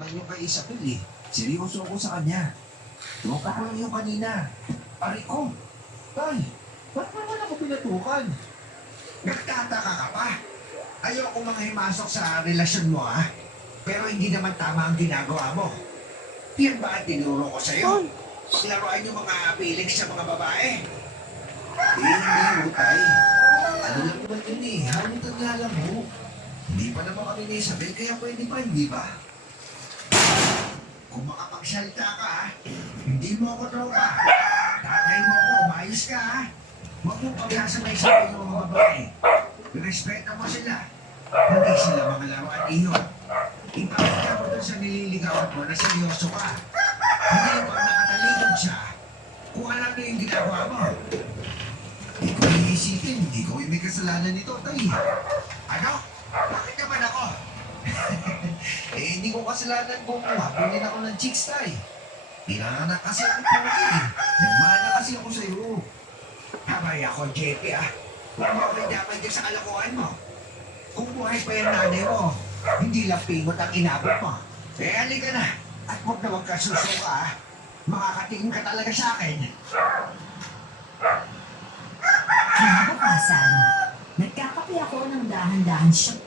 Ano yung kay Isabel eh. Seryoso ako sa kanya. Tuka ko lang yung kanina. Pari ko. Tay, ba't naman ako pinatukan? Nagtataka ka pa. Ayoko mga himasok sa relasyon mo ha. Pero hindi naman tama ang ginagawa mo. Yan ba ang tinuro ko sa'yo? Paglaruan yung mga feelings sa mga babae. Hindi mo, tay. Ano lang naman yun eh. Halutan nga lang mo. Hindi pa naman kami ni Isabel, kaya pwede pa, hindi ba? Kung makapagsalita ka, ha? Hindi mo ako tropa. Tatay mo ako, umayos ka, ha? Huwag mong pagsasamay sa akin ng mga babae. Respeto mo sila. Hindi sila mga laruan iyo. Ipakita mo dun sa nililigawan mo na seryoso ka. Hindi yung pag nakatalikod siya, kung alam niyo yung ginagawa mo. Hindi ko iisipin, hindi ko may kasalanan nito, tay. Ano? Bakit naman ako? Hindi ko kasalanan kung habulin ako ng chicks, tay. Pinanganak kasi ako po eh. Nagmana kasi ako sa'yo. Habay ako, JP ah. Huwag mo ako dapat dyan sa kalokohan mo. Kung buhay pa yung nanay mo, hindi lang pingot ang inabot mo. Halika na. At huwag na huwag ka susuka ah. Makakatingin ka talaga sa akin. Kinabukasan, nagkakape ako ng dahan-dahan siyang